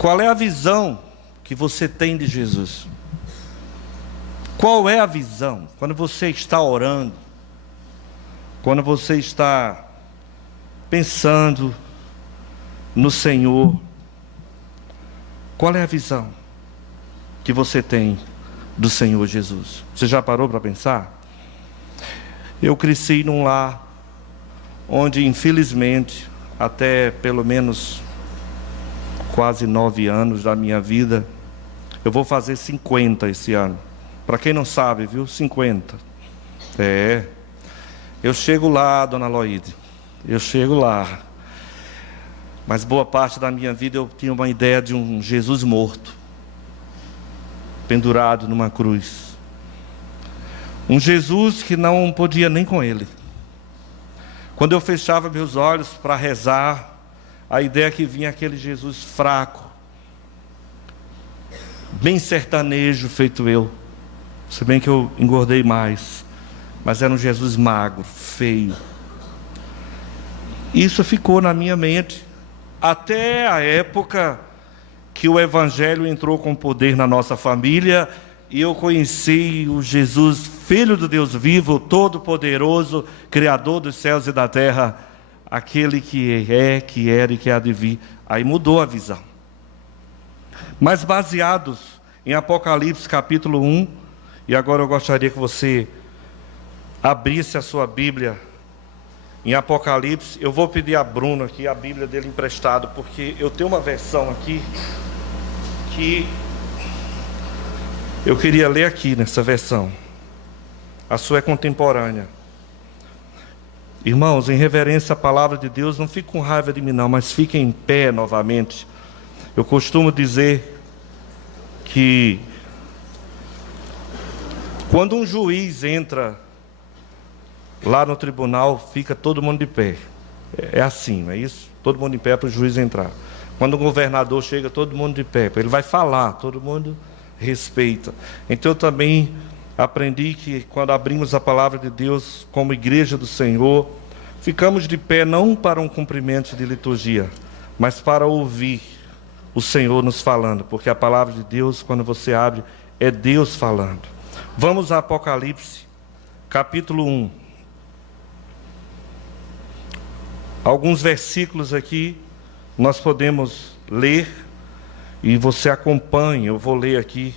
Qual é a visão que você tem de Jesus? Qual é a visão? Quando você está orando, quando você está pensando no Senhor, qual é a visão que você tem do Senhor Jesus? Você já parou para pensar? Eu cresci num lar onde, infelizmente, até pelo menos quase 9 anos da minha vida, eu vou fazer 50 esse ano. Para quem não sabe, viu? 50. Eu chego lá, dona Loide. Eu chego lá. Mas boa parte da minha vida eu tinha uma ideia de um Jesus morto, pendurado numa cruz. Um Jesus que não podia nem com ele. Quando eu fechava meus olhos para rezar, a ideia que vinha aquele Jesus fraco, bem sertanejo feito eu. Se bem que eu engordei mais, mas era um Jesus magro, feio. Isso ficou na minha mente até a época que o Evangelho entrou com poder na nossa família e eu conheci o Jesus, Filho do Deus vivo, Todo-Poderoso, Criador dos céus e da terra, aquele que é, que era e que há de vir. Aí mudou a visão. Mas baseados em Apocalipse capítulo 1, e agora eu gostaria que você abrisse a sua Bíblia em Apocalipse. Eu vou pedir a Bruno aqui a Bíblia dele emprestado, porque eu tenho uma versão aqui que eu queria ler aqui nessa versão. A sua é contemporânea. Irmãos, em reverência à palavra de Deus, não fique com raiva de mim não, mas fiquem em pé novamente. Eu costumo dizer que quando um juiz entra lá no tribunal, fica todo mundo de pé. É assim, não é isso? Todo mundo de pé para o juiz entrar. Quando o governador chega, todo mundo de pé. Ele vai falar, todo mundo respeita. Então eu também aprendi que quando abrimos a palavra de Deus como igreja do Senhor, ficamos de pé não para um cumprimento de liturgia, mas para ouvir o Senhor nos falando. Porque a palavra de Deus, quando você abre, é Deus falando. Vamos a Apocalipse, capítulo 1. Alguns versículos aqui nós podemos ler e você acompanha. Eu vou ler aqui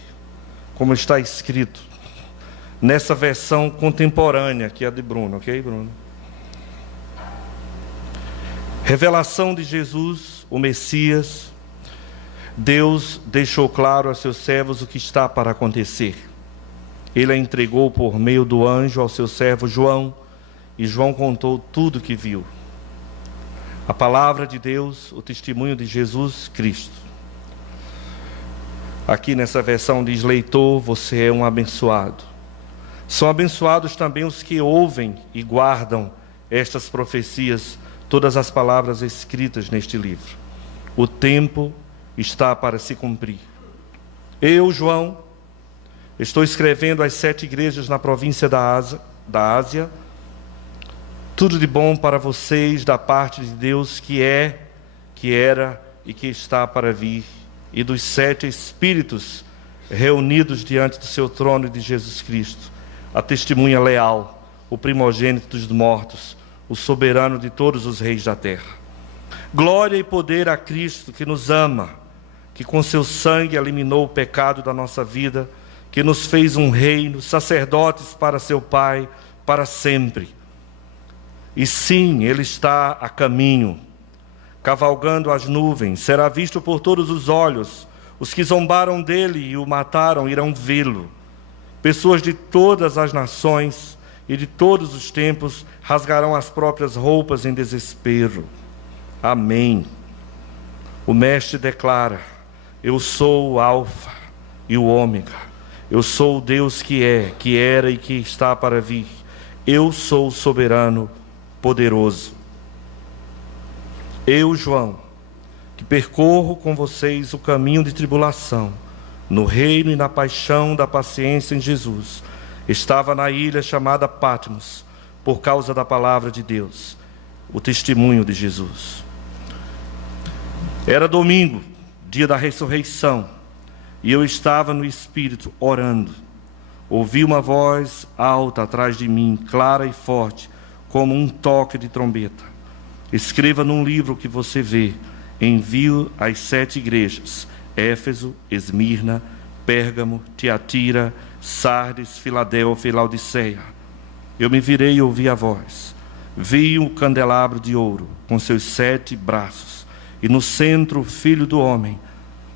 como está escrito nessa versão contemporânea que é a de Bruno, ok, Bruno? Revelação de Jesus, o Messias. Deus deixou claro a seus servos o que está para acontecer. Ele a entregou por meio do anjo ao seu servo João, e João contou tudo o que viu. A palavra de Deus, o testemunho de Jesus Cristo. Aqui nessa versão diz: leitor, você é um abençoado. São abençoados também os que ouvem e guardam estas profecias, todas as palavras escritas neste livro. O tempo está para se cumprir. Eu, João, estou escrevendo às 7 igrejas na província da Ásia. Tudo de bom para vocês da parte de Deus, que é, que era e que está para vir, e dos 7 Espíritos reunidos diante do seu trono e de Jesus Cristo, a testemunha leal, o primogênito dos mortos, o soberano de todos os reis da terra. Glória e poder a Cristo, que nos ama, que com seu sangue eliminou o pecado da nossa vida, que nos fez um reino, sacerdotes para seu Pai, para sempre. E sim, Ele está a caminho, cavalgando as nuvens, será visto por todos os olhos. Os que zombaram dele e o mataram irão vê-lo. Pessoas de todas as nações e de todos os tempos rasgarão as próprias roupas em desespero. Amém. O Mestre declara: eu sou o Alfa e o Ômega. Eu sou o Deus que é, que era e que está para vir. Eu sou o soberano, poderoso. Eu, João, que percorro com vocês o caminho de tribulação, no reino e na paixão da paciência em Jesus, estava na ilha chamada Patmos, por causa da palavra de Deus, o testemunho de Jesus. Era domingo, dia da ressurreição, e eu estava no Espírito orando. Ouvi uma voz alta atrás de mim, clara e forte, como um toque de trombeta. Escreva num livro que você vê, envio às 7 igrejas: Éfeso, Esmirna, Pérgamo, Tiatira, Sardes, Filadélfia e Laodiceia. Eu me virei e ouvi a voz. Vi um candelabro de ouro, com seus 7 braços, e no centro o Filho do Homem,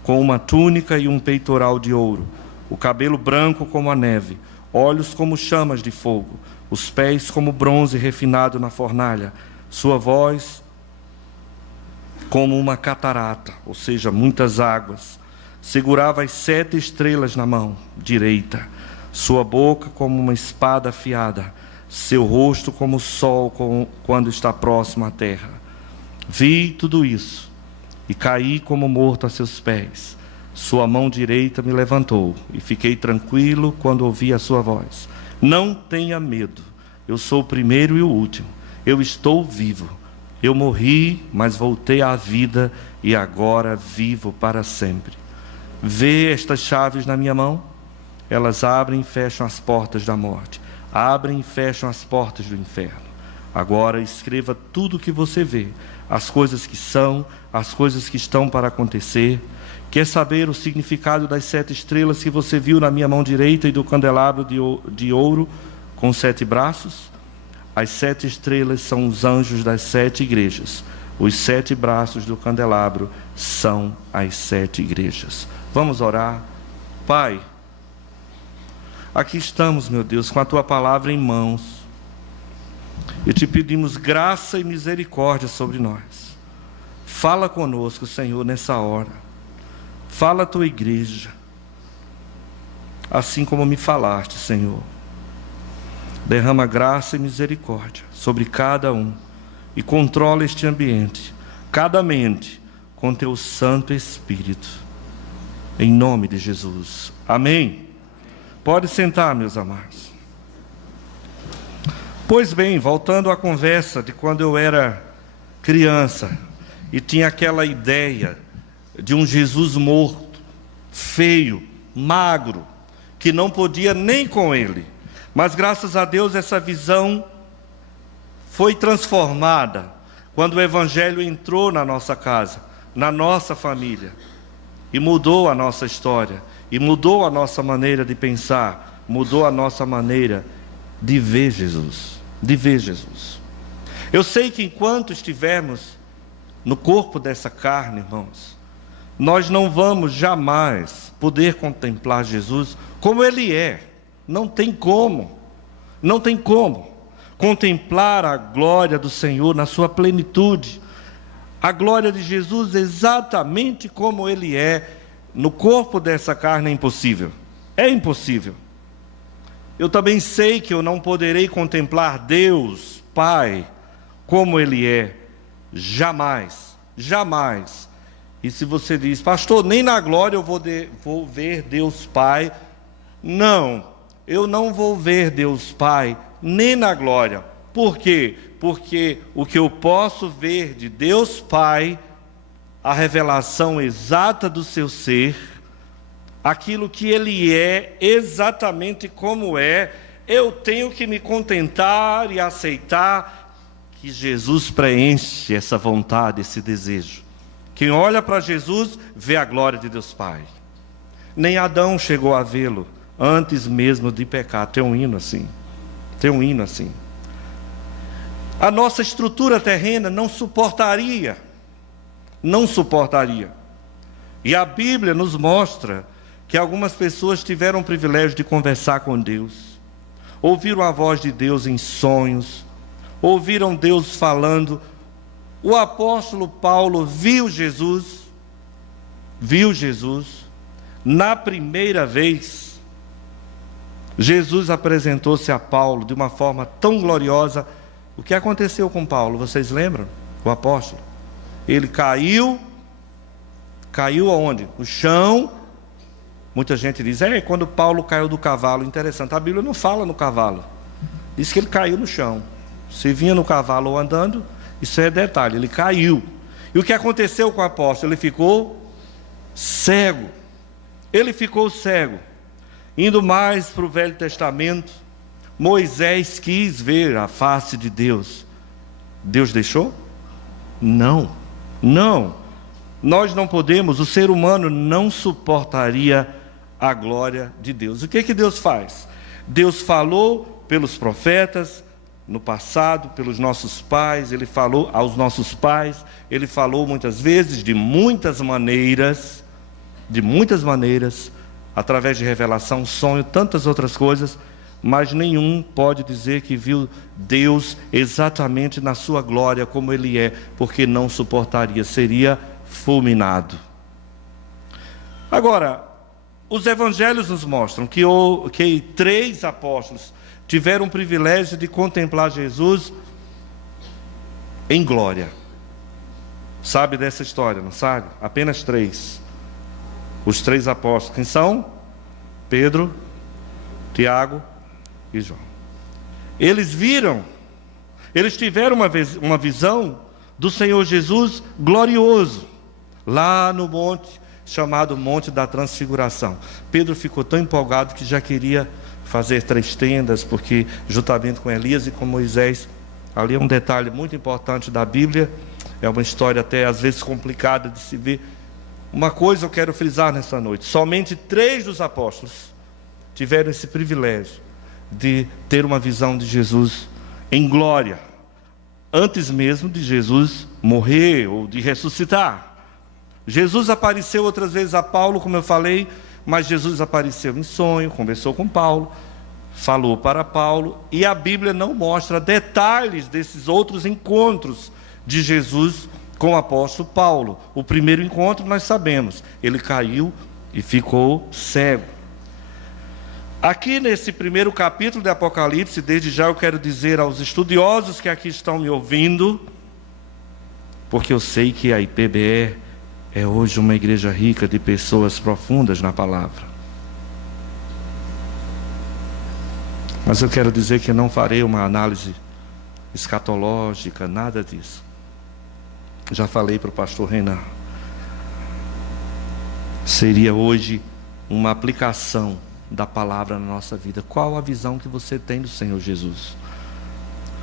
com uma túnica e um peitoral de ouro, o cabelo branco como a neve, olhos como chamas de fogo, os pés como bronze refinado na fornalha, sua voz como uma catarata, ou seja, muitas águas. Segurava as 7 estrelas na mão direita, sua boca como uma espada afiada, seu rosto como o sol quando está próximo à terra. Vi tudo isso e caí como morto a seus pés. Sua mão direita me levantou e fiquei tranquilo quando ouvi a sua voz. Não tenha medo, eu sou o primeiro e o último. Eu estou vivo. Eu morri, mas voltei à vida e agora vivo para sempre. Vê estas chaves na minha mão? Elas abrem e fecham as portas da morte. Abrem e fecham as portas do inferno. Agora escreva tudo o que você vê, as coisas que são, as coisas que estão para acontecer. Quer saber o significado das 7 estrelas que você viu na minha mão direita e do candelabro de ouro com 7 braços? As 7 estrelas são os anjos das 7 igrejas. Os 7 braços do candelabro são as 7 igrejas. Vamos orar. Pai, aqui estamos, meu Deus, com a Tua palavra em mãos. E te pedimos graça e misericórdia sobre nós. Fala conosco, Senhor, nessa hora. Fala a Tua igreja, assim como me falaste, Senhor. Derrama graça e misericórdia sobre cada um e controla este ambiente, cada mente, com Teu Santo Espírito. Em nome de Jesus. Amém. Pode sentar, meus amados. Pois bem, voltando à conversa de quando eu era criança e tinha aquela ideia de um Jesus morto, feio, magro, que não podia nem com Ele. Mas graças a Deus essa visão foi transformada quando o Evangelho entrou na nossa casa, na nossa família, e mudou a nossa história, e mudou a nossa maneira de pensar, mudou a nossa maneira de ver Jesus, Eu sei que enquanto estivermos no corpo dessa carne, irmãos, nós não vamos jamais poder contemplar Jesus como Ele é. Não tem como contemplar a glória do Senhor na sua plenitude, a glória de Jesus exatamente como Ele é. No corpo dessa carne é impossível. Eu também sei que eu não poderei contemplar Deus, Pai, como Ele é, jamais. E se você diz, pastor, nem na glória eu vou ver Deus Pai. Não, eu não vou ver Deus Pai, nem na glória. Por quê? Porque o que eu posso ver de Deus Pai, a revelação exata do seu ser, aquilo que Ele é, exatamente como é, eu tenho que me contentar e aceitar que Jesus preenche essa vontade, esse desejo. Quem olha para Jesus, vê a glória de Deus Pai. Nem Adão chegou a vê-lo, antes mesmo de pecar. Tem um hino assim. A nossa estrutura terrena não suportaria. E a Bíblia nos mostra que algumas pessoas tiveram o privilégio de conversar com Deus, ouviram a voz de Deus em sonhos, ouviram Deus falando. O apóstolo Paulo viu Jesus na primeira vez. Jesus apresentou-se a Paulo de uma forma tão gloriosa. O que aconteceu com Paulo, vocês lembram? O apóstolo, ele caiu aonde? No chão. Muita gente diz, quando Paulo caiu do cavalo. Interessante, a Bíblia não fala no cavalo, diz que ele caiu no chão. Se vinha no cavalo ou andando, isso é detalhe, ele caiu. E o que aconteceu com o apóstolo? Ele ficou cego. Ele ficou cego. Indo mais para o Velho Testamento, Moisés quis ver a face de Deus. Deus deixou? Não, não. Nós não podemos, o ser humano não suportaria a glória de Deus. O que Deus faz? Deus falou pelos profetas no passado, pelos nossos pais, Ele falou aos nossos pais, Ele falou muitas vezes, de muitas maneiras, através de revelação, sonho, tantas outras coisas, mas nenhum pode dizer que viu Deus exatamente na sua glória como Ele é, porque não suportaria, seria fulminado. Agora, os evangelhos nos mostram que 3 apóstolos tiveram o privilégio de contemplar Jesus em glória. Sabe dessa história, não sabe? Apenas 3. Os 3 apóstolos, quem são? Pedro, Tiago e João. Eles tiveram uma visão do Senhor Jesus glorioso, lá no monte chamado Monte da Transfiguração. Pedro ficou tão empolgado que já queria fazer 3 tendas, porque juntamente com Elias e com Moisés, ali é um detalhe muito importante da Bíblia, é uma história até às vezes complicada de se ver. Uma coisa eu quero frisar nessa noite: somente 3 dos apóstolos tiveram esse privilégio de ter uma visão de Jesus em glória, antes mesmo de Jesus morrer ou de ressuscitar. Jesus apareceu outras vezes a Paulo, como eu falei, mas Jesus apareceu em sonho, conversou com Paulo, falou para Paulo, e a Bíblia não mostra detalhes desses outros encontros de Jesus com o apóstolo Paulo. O primeiro encontro nós sabemos, ele caiu e ficou cego. Aqui nesse primeiro capítulo de Apocalipse, desde já eu quero dizer aos estudiosos que aqui estão me ouvindo, porque eu sei que a IPBE é hoje uma igreja rica de pessoas profundas na palavra. Mas eu quero dizer que não farei uma análise escatológica, nada disso. Já falei para o pastor Renan. Seria hoje uma aplicação da palavra na nossa vida. Qual a visão que você tem do Senhor Jesus?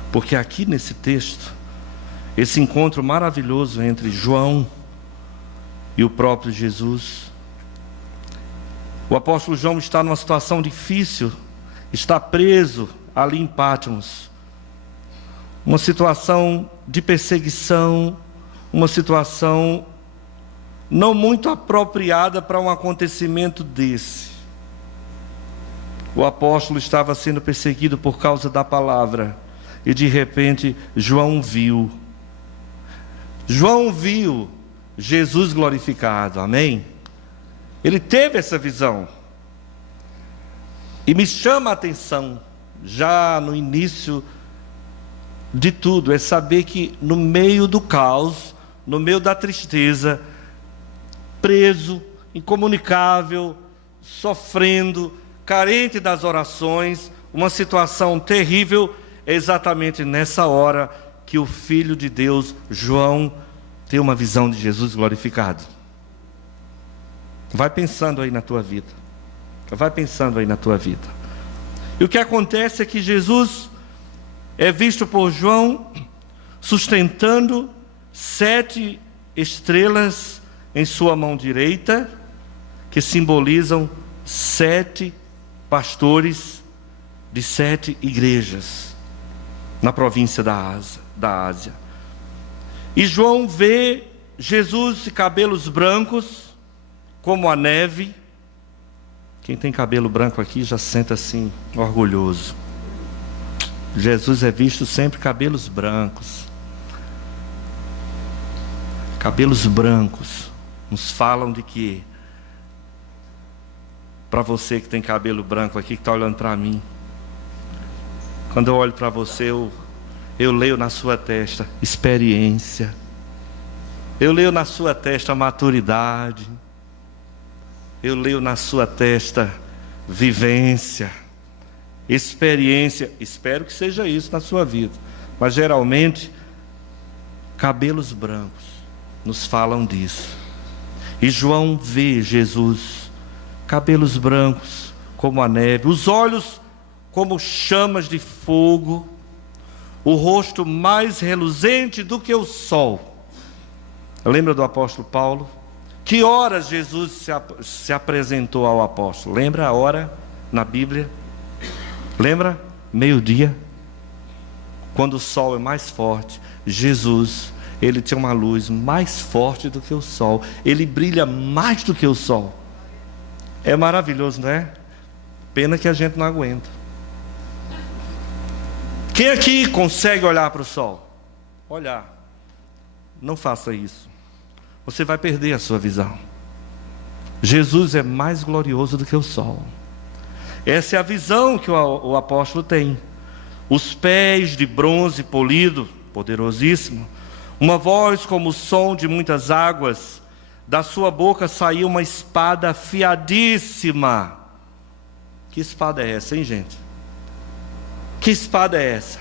Porque aqui nesse texto, esse encontro maravilhoso entre João e o próprio Jesus, o apóstolo João está numa situação difícil, está preso ali em Patmos, uma situação de perseguição, uma situação não muito apropriada para um acontecimento desse. O apóstolo estava sendo perseguido por causa da palavra, e de repente João viu Jesus glorificado, amém? Ele teve essa visão, e me chama a atenção, já no início de tudo, é saber que no meio do caos, no meio da tristeza, preso, incomunicável, sofrendo, carente das orações, uma situação terrível, é exatamente nessa hora que o Filho de Deus, João, tem uma visão de Jesus glorificado. Vai pensando aí na tua vida. Vai pensando aí na tua vida. E o que acontece é que Jesus é visto por João sustentando 7 estrelas em sua mão direita, que simbolizam 7 pastores de 7 igrejas na província da Ásia. E João vê Jesus de cabelos brancos, como a neve. Quem tem cabelo branco aqui já senta assim, orgulhoso. Jesus é visto sempre cabelos brancos. Cabelos brancos nos falam de quê? Para você que tem cabelo branco aqui, que está olhando para mim, quando eu olho para você, eu leio na sua testa experiência, eu leio na sua testa maturidade, eu leio na sua testa vivência, experiência. Espero que seja isso na sua vida, mas geralmente cabelos brancos nos falam disso. E João vê Jesus, cabelos brancos como a neve, os olhos como chamas de fogo, o rosto mais reluzente do que o sol. Lembra do apóstolo Paulo? Que horas Jesus se apresentou ao apóstolo? Lembra a hora na Bíblia? Lembra? Meio-dia. Quando o sol é mais forte, Jesus, ele tem uma luz mais forte do que o sol. Ele brilha mais do que o sol. É maravilhoso, não é? Pena que a gente não aguenta. Quem aqui consegue olhar para o sol? Olhar. Não faça isso. Você vai perder a sua visão. Jesus é mais glorioso do que o sol. Essa é a visão que o apóstolo tem. Os pés de bronze polido, poderosíssimo. Uma voz como o som de muitas águas. Da sua boca saiu uma espada afiadíssima. Que espada é essa, hein, gente? Que espada é essa?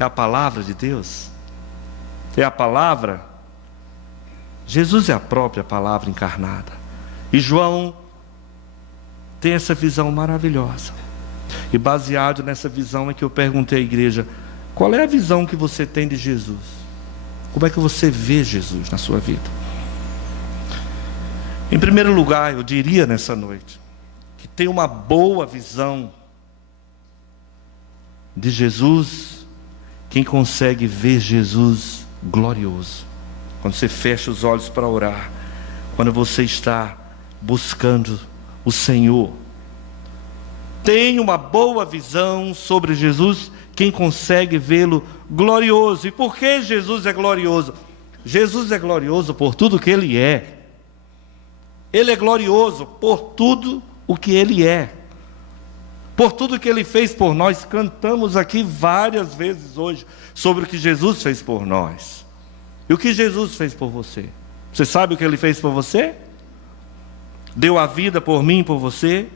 É a palavra de Deus? É a palavra? Jesus é a própria palavra encarnada. E João tem essa visão maravilhosa. E baseado nessa visão é que eu perguntei à igreja: qual é a visão que você tem de Jesus? Como é que você vê Jesus na sua vida? Em primeiro lugar, eu diria nessa noite que tem uma boa visão de Jesus quem consegue ver Jesus glorioso. Quando você fecha os olhos para orar, quando você está buscando o Senhor, tem uma boa visão sobre Jesus quem consegue vê-lo glorioso. E por que Jesus é glorioso? Jesus é glorioso por tudo que Ele é. Ele é glorioso por tudo o que Ele é, por tudo que Ele fez por nós. Cantamos aqui várias vezes hoje sobre o que Jesus fez por nós. E o que Jesus fez por você? Você sabe o que Ele fez por você? Deu a vida por mim e por você,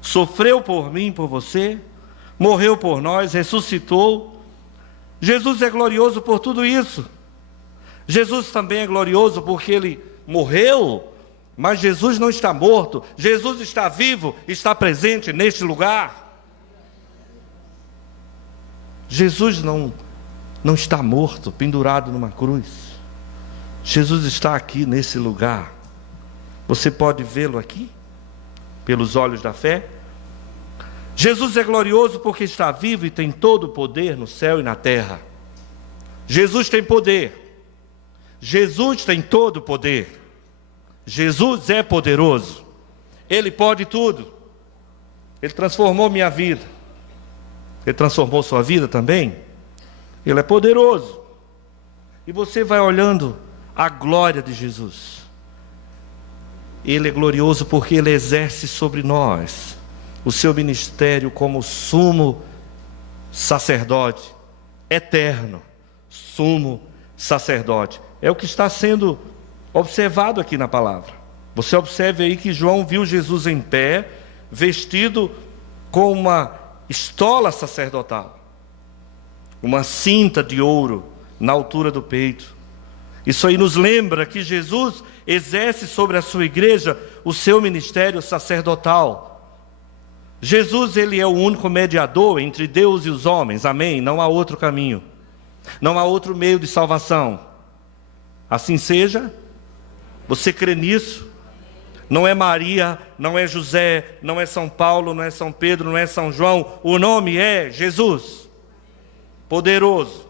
sofreu por mim e por você, morreu por nós, ressuscitou. Jesus é glorioso por tudo isso. Jesus também é glorioso porque Ele morreu, mas Jesus não está morto. Jesus está vivo, está presente neste lugar. Jesus não está morto, pendurado numa cruz. Jesus está aqui nesse lugar. Você pode vê-lo aqui, pelos olhos da fé. Jesus é glorioso porque está vivo e tem todo o poder no céu e na terra. Jesus tem poder. Jesus tem todo o poder. Jesus é poderoso. Ele pode tudo. Ele transformou minha vida. Ele transformou sua vida também. Ele é poderoso. E você vai olhando a glória de Jesus. Ele é glorioso porque Ele exerce sobre nós o seu ministério como sumo sacerdote, eterno, sumo sacerdote. É o que está sendo observado aqui na palavra. Você observe aí que João viu Jesus em pé, vestido com uma estola sacerdotal, uma cinta de ouro na altura do peito. Isso aí nos lembra que Jesus exerce sobre a sua igreja o seu ministério sacerdotal. Jesus, Ele é o único mediador entre Deus e os homens, amém? Não há outro caminho, não há outro meio de salvação. Assim seja. Você crê nisso? Não é Maria, não é José, não é São Paulo, não é São Pedro, não é São João. O nome é Jesus, poderoso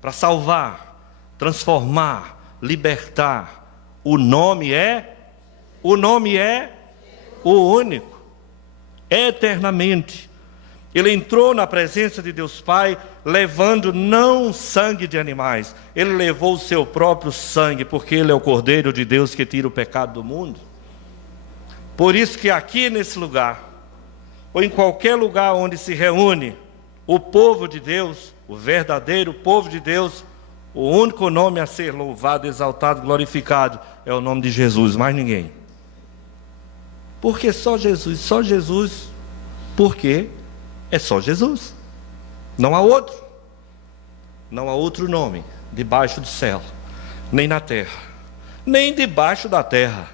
para salvar, transformar, libertar. O nome é o único, eternamente. Ele entrou na presença de Deus Pai, levando não sangue de animais, Ele levou o seu próprio sangue, porque Ele é o Cordeiro de Deus que tira o pecado do mundo. Por isso que aqui nesse lugar, ou em qualquer lugar onde se reúne o povo de Deus, o verdadeiro povo de Deus, o único nome a ser louvado, exaltado, glorificado é o nome de Jesus, mais ninguém. Porque só Jesus, só Jesus, porque é só Jesus. Não há outro. Não há outro nome debaixo do céu, nem na terra, nem debaixo da terra.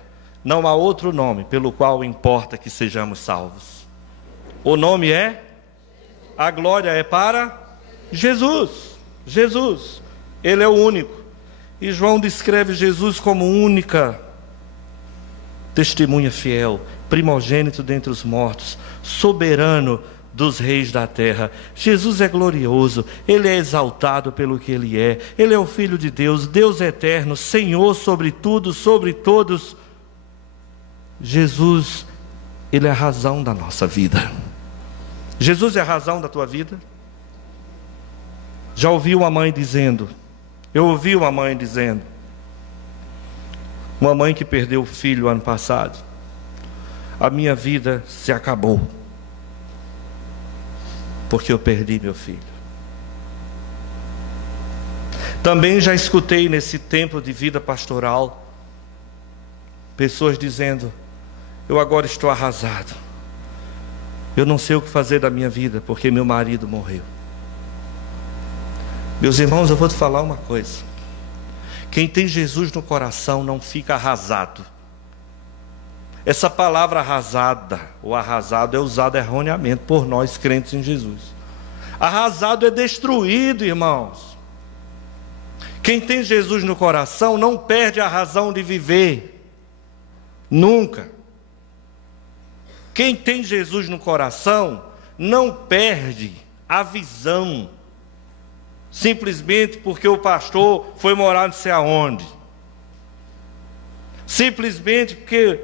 Não há outro nome pelo qual importa que sejamos salvos. O nome é, a glória é para Jesus. Jesus, Ele é o único. E João descreve Jesus como única testemunha fiel, primogênito dentre os mortos, soberano dos reis da terra. Jesus é glorioso, Ele é exaltado pelo que Ele é. Ele é o Filho de Deus, Deus eterno, Senhor sobre tudo, sobre todos. Jesus, Ele é a razão da nossa vida. Jesus é a razão da tua vida? Já ouviu uma mãe dizendo, eu ouvi uma mãe dizendo, uma mãe que perdeu o filho ano passado, a minha vida se acabou, porque eu perdi meu filho. Também já escutei nesse tempo de vida pastoral, pessoas dizendo, eu agora estou arrasado, eu não sei o que fazer da minha vida, porque meu marido morreu. Meus irmãos, eu vou te falar uma coisa, quem tem Jesus no coração não fica arrasado. Essa palavra arrasada, ou arrasado, é usada erroneamente por nós crentes em Jesus. Arrasado é destruído, irmãos. Quem tem Jesus no coração não perde a razão de viver, nunca. Quem tem Jesus no coração não perde a visão, simplesmente porque o pastor foi morar não sei aonde, simplesmente porque,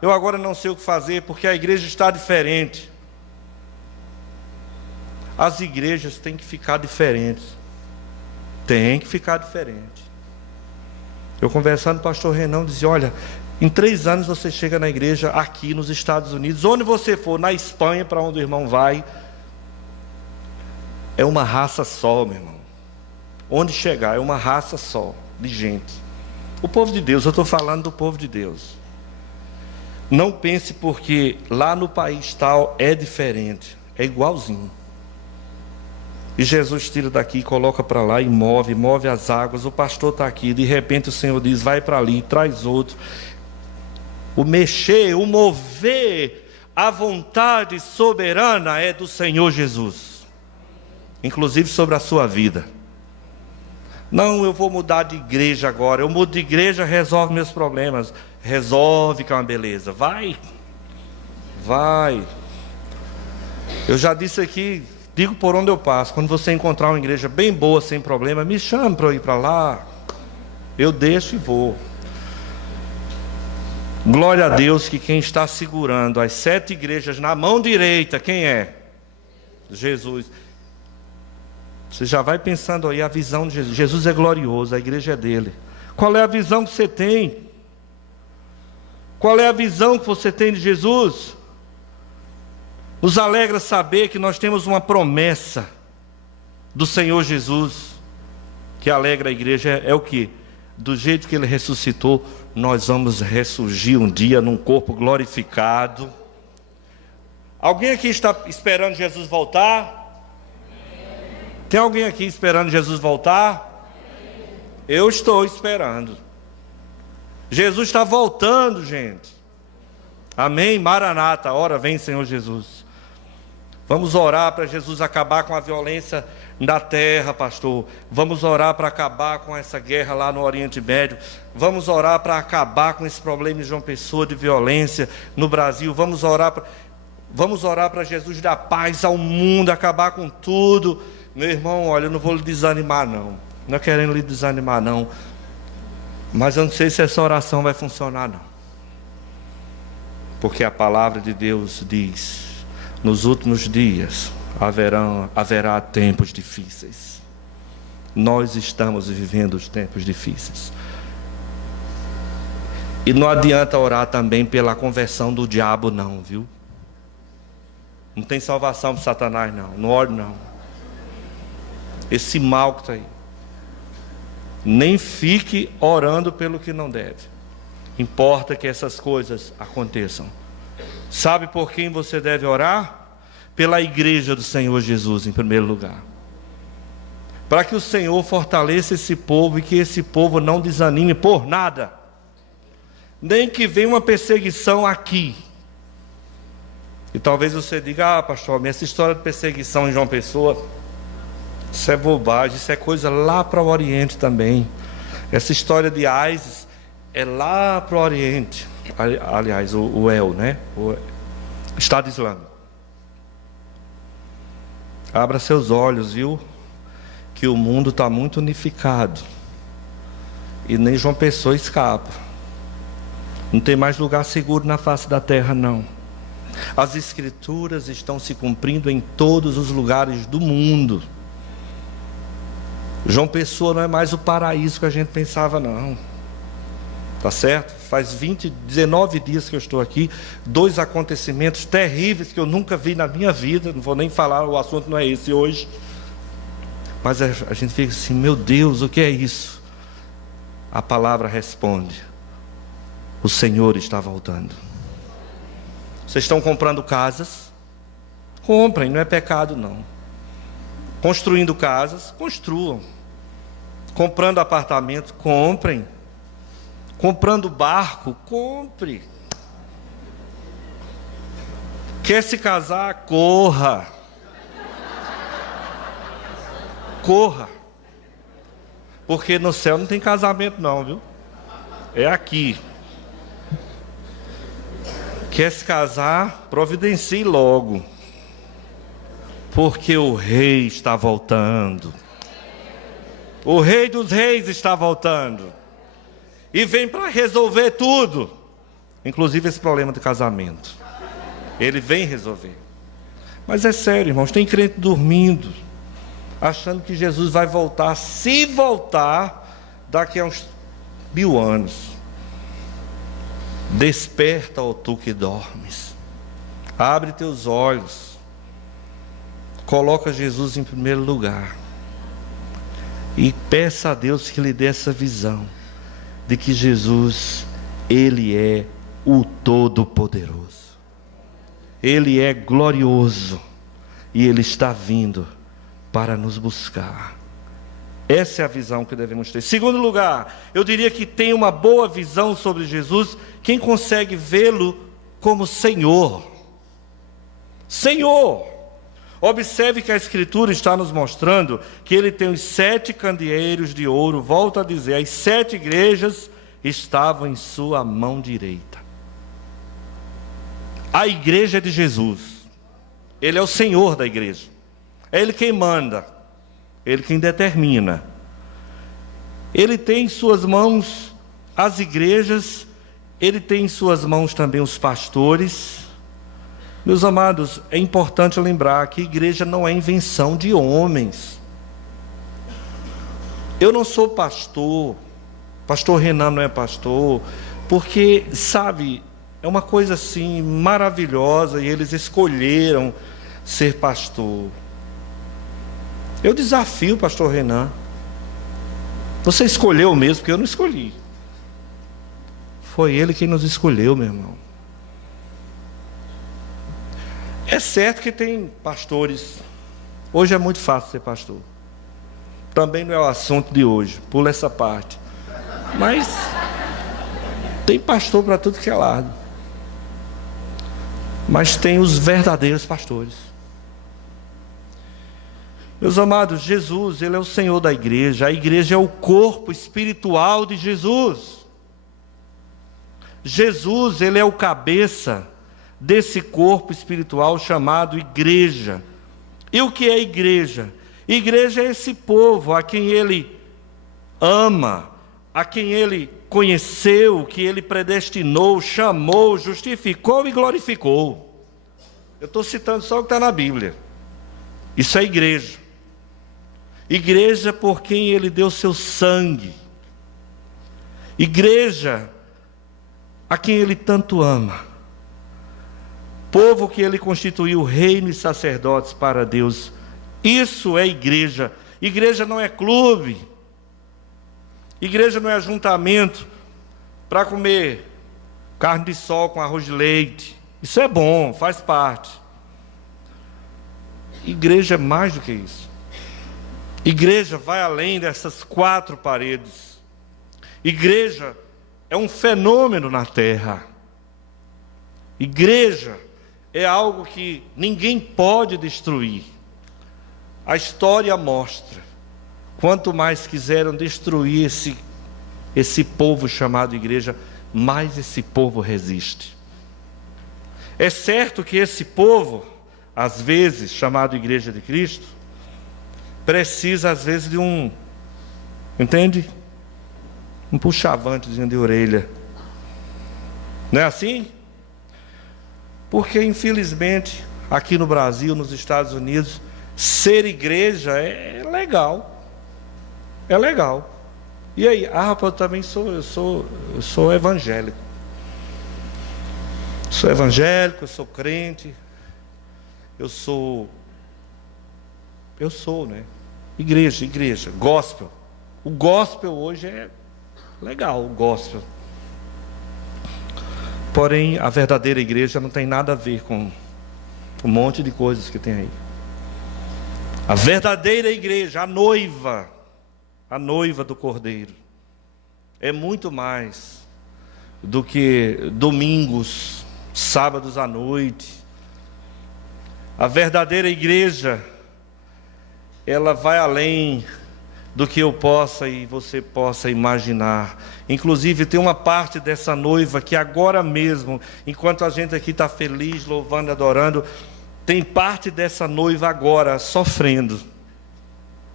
eu agora não sei o que fazer, porque a igreja está diferente. As igrejas têm que ficar diferentes, tem que ficar diferente. Eu conversando com o pastor Renan, dizia, olha, em 3 anos você chega na igreja aqui nos Estados Unidos, onde você for, na Espanha, para onde o irmão vai, é uma raça só, meu irmão. Onde chegar, é uma raça só de gente. O povo de Deus, eu estou falando do povo de Deus. Não pense porque lá no país tal é diferente, é igualzinho. E Jesus tira daqui, coloca para lá e move as águas. O pastor está aqui, de repente o Senhor diz, vai para ali, traz outro. O mexer, o mover, a vontade soberana é do Senhor Jesus. Inclusive sobre a sua vida. Não, eu vou mudar de igreja agora. Eu mudo de igreja, resolve meus problemas. Resolve, que é uma beleza. Vai. Eu já disse aqui, digo por onde eu passo. Quando você encontrar uma igreja bem boa, sem problema, me chame para eu ir para lá. Eu deixo e vou. Glória a Deus que quem está segurando as 7 igrejas na mão direita, quem é? Jesus. Você já vai pensando aí a visão de Jesus. Jesus é glorioso, a igreja é dele. Qual é a visão que você tem? Qual é a visão que você tem de Jesus? Nos alegra saber que nós temos uma promessa do Senhor Jesus, que alegra a igreja. É o que? Do jeito que Ele ressuscitou, nós vamos ressurgir um dia num corpo glorificado. Alguém aqui está esperando Jesus voltar? Tem alguém aqui esperando Jesus voltar? Eu estou esperando. Jesus está voltando, gente. Amém? Maranata, ora vem, Senhor Jesus. Vamos orar para Jesus acabar com a violência da terra, pastor. Vamos orar para acabar com essa guerra lá no Oriente Médio. Vamos orar para acabar com esse problema de João Pessoa, de violência no Brasil. Vamos orar para Jesus dar paz ao mundo, acabar com tudo. Meu irmão, olha, eu não vou lhe desanimar não. Não é querendo lhe desanimar não. Mas eu não sei se essa oração vai funcionar não. Porque a palavra de Deus diz, nos últimos dias haverá tempos difíceis. Nós estamos vivendo os tempos difíceis. E não adianta orar também pela conversão do diabo não, viu? Não tem salvação para Satanás não. Não ore não. Esse mal que está aí. Nem fique orando pelo que não deve. Importa que essas coisas aconteçam. Sabe por quem você deve orar? Pela igreja do Senhor Jesus, em primeiro lugar. para que o Senhor fortaleça esse povo e que esse povo não desanime por nada, nem que venha uma perseguição aqui. E talvez você diga: pastor, essa história de perseguição em João Pessoa, isso é bobagem, isso é coisa lá para o Oriente também. Essa história de ISIS é lá para o Oriente. Aliás, o EL, né? O Estado Islâmico. Abra seus olhos, viu? Que o mundo está muito unificado. E nem João Pessoa escapa. Não tem mais lugar seguro na face da terra, não. As escrituras estão se cumprindo em todos os lugares do mundo. João Pessoa não é mais o paraíso que a gente pensava, não. Tá certo? Faz 19 dias que eu estou aqui. 2 acontecimentos terríveis que eu nunca vi na minha vida. Não vou nem falar, o assunto não é esse hoje. Mas a gente fica assim: meu Deus, o que é isso? A palavra responde: o Senhor está voltando. Vocês estão comprando casas? Comprem, não é pecado não. Construindo casas? Construam. Comprando apartamentos? Comprem. Comprando barco? Compre. Quer se casar? Corra. Corra. Porque no céu não tem casamento não, viu? É aqui. Quer se casar? Providencie logo. Porque o rei está voltando. O rei dos reis está voltando. E vem para resolver tudo. Inclusive esse problema de casamento. Ele vem resolver. Mas é sério, irmãos, tem crente dormindo, achando que Jesus vai voltar, se voltar, daqui a uns 1000 anos. Desperta, ó tu que dormes. Abre teus olhos. Coloca Jesus em primeiro lugar. E peça a Deus que lhe dê essa visão de que Jesus, Ele é o Todo-Poderoso. Ele é glorioso. E Ele está vindo para nos buscar. Essa é a visão que devemos ter. Segundo lugar, eu diria que tem uma boa visão sobre Jesus quem consegue vê-lo como Senhor. Senhor. Observe que a Escritura está nos mostrando que Ele tem os 7 candeeiros de ouro. Volto a dizer, as 7 igrejas estavam em sua mão direita. A igreja é de Jesus. Ele é o Senhor da igreja. É Ele quem manda. Ele quem determina. Ele tem em suas mãos as igrejas. Ele tem em suas mãos também os pastores. Meus amados, é importante lembrar que igreja não é invenção de homens. Eu não sou pastor. Pastor Renan não é pastor. Porque, sabe, é uma coisa assim maravilhosa. E eles escolheram ser pastor. Eu desafio o pastor Renan. Você escolheu mesmo, porque eu não escolhi. Foi ele quem nos escolheu, meu irmão. É certo que tem pastores. Hoje é muito fácil ser pastor. Também não é o assunto de hoje. Pula essa parte. Mas tem pastor para tudo que é lado. Mas tem os verdadeiros pastores. Meus amados, Jesus, Ele é o Senhor da igreja. A igreja é o corpo espiritual de Jesus. Jesus, Ele é o cabeça desse corpo espiritual chamado igreja. E o que é igreja? Igreja é esse povo a quem Ele ama, a quem Ele conheceu, que Ele predestinou, chamou, justificou e glorificou. Eu estou citando só o que está na Bíblia. Isso é igreja. Igreja por quem Ele deu seu sangue. Igreja a quem Ele tanto ama. Povo que Ele constituiu reino e sacerdotes para Deus. Isso é igreja. Igreja não é clube. Igreja não é ajuntamento para comer carne de sol com arroz de leite. Isso é bom, faz parte. Igreja é mais do que isso. Igreja vai além dessas quatro paredes. Igreja é um fenômeno na terra. Igreja é algo que ninguém pode destruir. A história mostra. Quanto mais quiseram destruir esse povo chamado igreja, mais esse povo resiste. É certo que esse povo, às vezes, chamado Igreja de Cristo, precisa, às vezes, de entende? Um puxavantezinho de orelha. Não é assim? Porque, infelizmente, aqui no Brasil, nos Estados Unidos, ser igreja é legal. É legal. E aí? Rapaz, eu também sou evangélico. Sou evangélico, eu sou crente. Eu sou, né? Igreja, gospel. O gospel hoje é legal, o gospel. Porém, a verdadeira igreja não tem nada a ver com um monte de coisas que tem aí. A verdadeira igreja, a noiva do Cordeiro, é muito mais do que domingos, sábados à noite. A verdadeira igreja, ela vai além do que eu possa e você possa imaginar. Inclusive tem uma parte dessa noiva que agora mesmo, enquanto a gente aqui está feliz, louvando, adorando, tem parte dessa noiva agora sofrendo,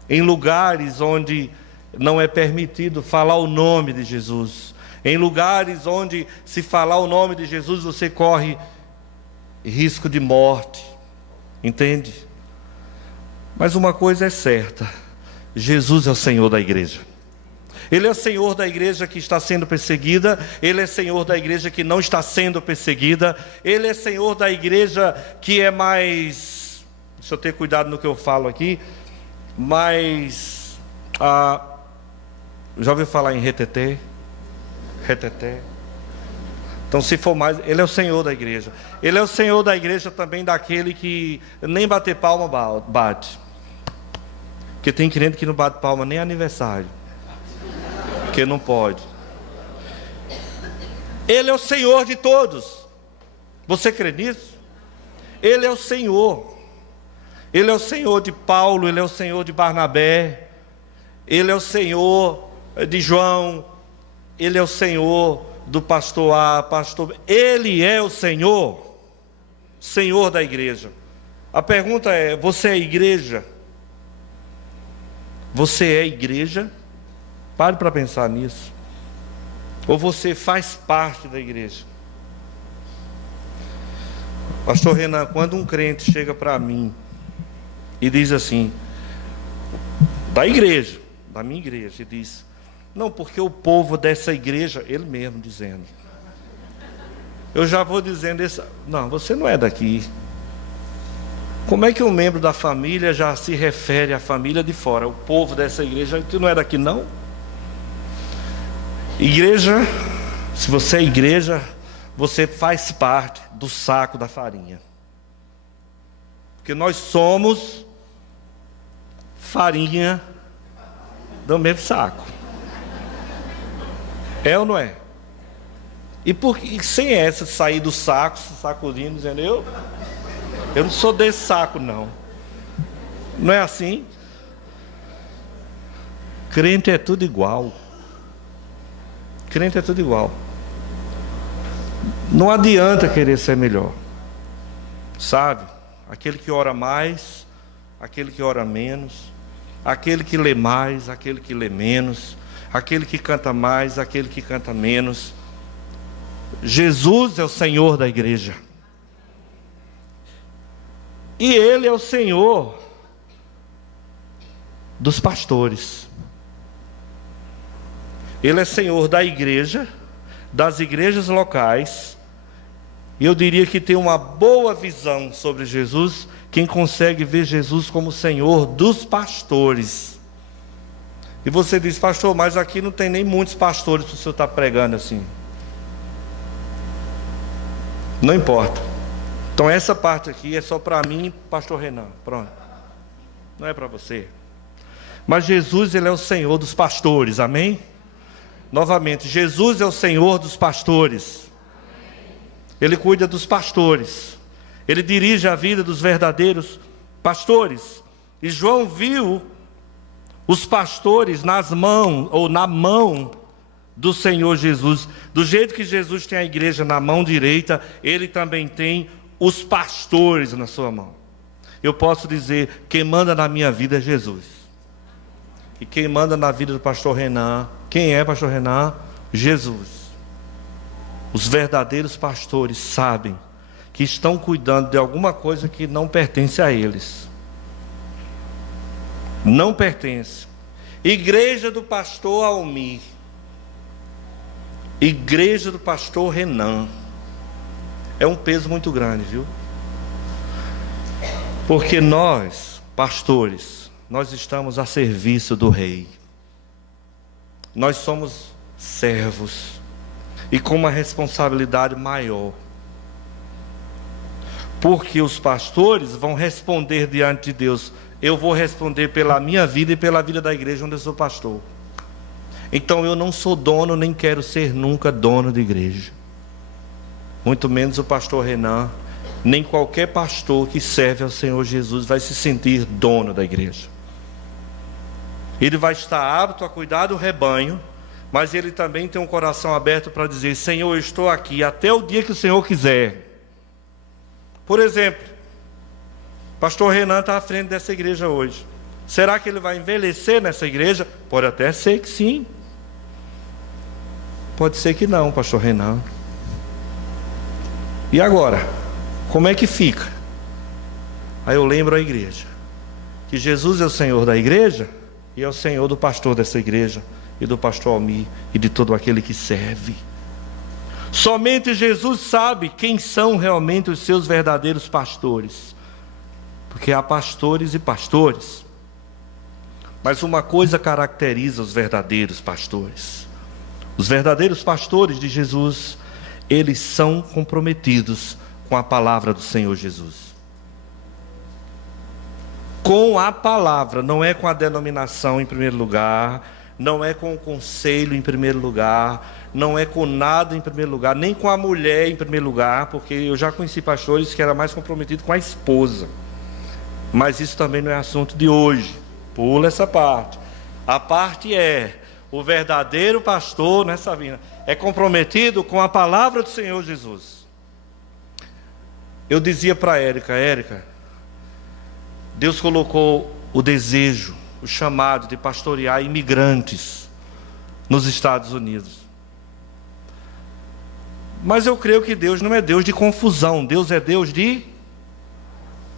em lugares onde não é permitido falar o nome de Jesus, em lugares onde se falar o nome de Jesus você corre risco de morte, entende? Mas uma coisa é certa: Jesus é o Senhor da igreja. Ele é o Senhor da igreja que está sendo perseguida. Ele é Senhor da igreja que não está sendo perseguida. Ele é Senhor da igreja que é mais... Deixa eu ter cuidado no que eu falo aqui. Mais... já ouviu falar em reteté? Reteté. Então, se for mais... Ele é o Senhor da igreja. Ele é o Senhor da igreja também daquele que nem bater palma bate. Porque tem crente que não bate palma nem aniversário. Porque não pode. Ele é o Senhor de todos. Você crê nisso? Ele é o Senhor. Ele é o Senhor de Paulo, Ele é o Senhor de Barnabé, Ele é o Senhor de João, Ele é o Senhor do pastor A, pastor B. Ele é o Senhor, Senhor da igreja. A pergunta é: você é igreja? Você é igreja? Pare para pensar nisso. Ou você faz parte da igreja? Pastor Renan, quando um crente chega para mim e diz assim, da igreja, da minha igreja, e diz: não, porque o povo dessa igreja, ele mesmo dizendo, eu já vou dizendo isso, não, você não é daqui. Como é que um membro da família já se refere à família de fora? O povo dessa igreja, que não é daqui não? Igreja, se você é igreja, você faz parte do saco da farinha. Porque nós somos farinha do mesmo saco. É ou não é? E sem essa sair do saco, se sacudindo, dizendo, eu não sou desse saco não. Não é assim? Crente é tudo igual. Crente é tudo igual. Não adianta querer ser melhor. Sabe? Aquele que ora mais, aquele que ora menos, aquele que lê mais, aquele que lê menos, aquele que canta mais, aquele que canta menos. Jesus é o Senhor da igreja. E Ele é o Senhor dos pastores. Ele é Senhor da igreja, das igrejas locais. E eu diria que tem uma boa visão sobre Jesus quem consegue ver Jesus como Senhor dos pastores. E você diz, pastor, mas aqui não tem nem muitos pastores para o senhor estar pregando assim. Não importa. Então essa parte aqui é só para mim, pastor Renan. Pronto. Não é para você. Mas Jesus, Ele é o Senhor dos pastores, amém? Novamente, Jesus é o Senhor dos pastores. Ele cuida dos pastores. Ele dirige a vida dos verdadeiros pastores. E João viu os pastores nas mãos, ou na mão do Senhor Jesus. Do jeito que Jesus tem a igreja na mão direita, Ele também tem os pastores na sua mão. Eu posso dizer, quem manda na minha vida é Jesus. E quem manda na vida do pastor Renan, quem é pastor Renan? Jesus. Os verdadeiros pastores sabem que estão cuidando de alguma coisa que não pertence a eles. Não pertence. Igreja do pastor Almir. Igreja do pastor Renan. É um peso muito grande, viu? Porque nós, pastores, nós estamos a serviço do rei. Nós somos servos e com uma responsabilidade maior. Porque os pastores vão responder diante de Deus. Eu vou responder pela minha vida e pela vida da igreja onde eu sou pastor. Então eu não sou dono, nem quero ser nunca dono de igreja. Muito menos o pastor Renan, nem qualquer pastor que serve ao Senhor Jesus vai se sentir dono da igreja. Ele vai estar apto a cuidar do rebanho, mas ele também tem um coração aberto para dizer: Senhor, eu estou aqui até o dia que o Senhor quiser. Por exemplo, pastor Renan está à frente dessa igreja hoje. Será que ele vai envelhecer nessa igreja? Pode até ser que sim. Pode ser que não, pastor Renan. E agora? Como é que fica? Aí eu lembro a igreja que Jesus é o Senhor da igreja e é o Senhor do pastor dessa igreja e do pastor Almir e de todo aquele que serve. Somente Jesus sabe quem são realmente os seus verdadeiros pastores, porque há pastores e pastores. Mas uma coisa caracteriza os verdadeiros pastores. Os verdadeiros pastores de Jesus, eles são comprometidos com a palavra do Senhor Jesus. Com a palavra, não é com a denominação em primeiro lugar, não é com o conselho em primeiro lugar, não é com nada em primeiro lugar, nem com a mulher em primeiro lugar, porque eu já conheci pastores que eram mais comprometidos com a esposa. Mas isso também não é assunto de hoje. Pula essa parte. A parte é, o verdadeiro pastor, né, Savina, é comprometido com a palavra do Senhor Jesus. Eu dizia para Érica, Deus colocou o desejo, o chamado de pastorear imigrantes nos Estados Unidos. Mas eu creio que Deus não é Deus de confusão. Deus é Deus de...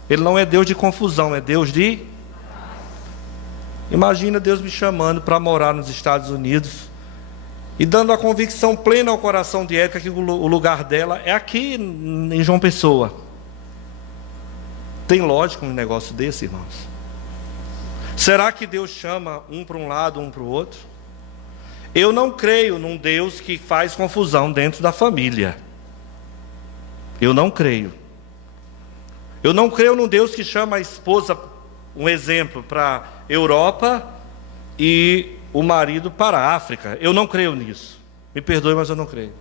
Ele não é Deus de confusão, é Deus de... Imagina Deus me chamando para morar nos Estados Unidos e dando a convicção plena ao coração de Érica que o lugar dela é aqui em João Pessoa. Tem lógica um negócio desse, irmãos? Será que Deus chama um para um lado, um para o outro? Eu não creio num Deus que faz confusão dentro da família. Eu não creio. Eu não creio num Deus que chama a esposa, um exemplo, para a Europa e o marido para a África. Eu não creio nisso. Me perdoe, mas eu não creio.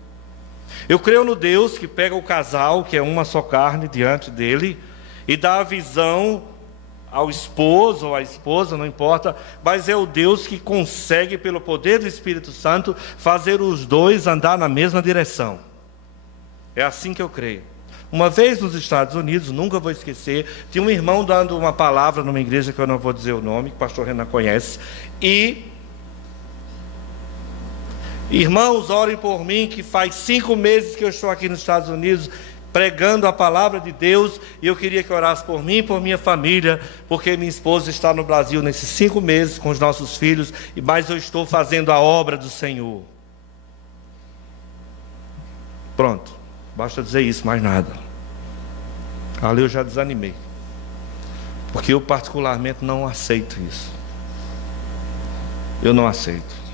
Eu creio no Deus que pega o casal, que é uma só carne, diante dele, e dá a visão ao esposo ou à esposa, não importa, mas é o Deus que consegue, pelo poder do Espírito Santo, fazer os dois andar na mesma direção. É assim que eu creio. Uma vez nos Estados Unidos, nunca vou esquecer, tinha um irmão dando uma palavra numa igreja que eu não vou dizer o nome, que o pastor Renan conhece, e... Irmãos, orem por mim, que faz 5 meses que eu estou aqui nos Estados Unidos, pregando a palavra de Deus, e eu queria que orasse por mim e por minha família, porque minha esposa está no Brasil nesses 5 meses com os nossos filhos, mas eu estou fazendo a obra do Senhor. Pronto, basta dizer isso, mais nada. Ali eu já desanimei, porque eu particularmente não aceito isso. Eu não aceito.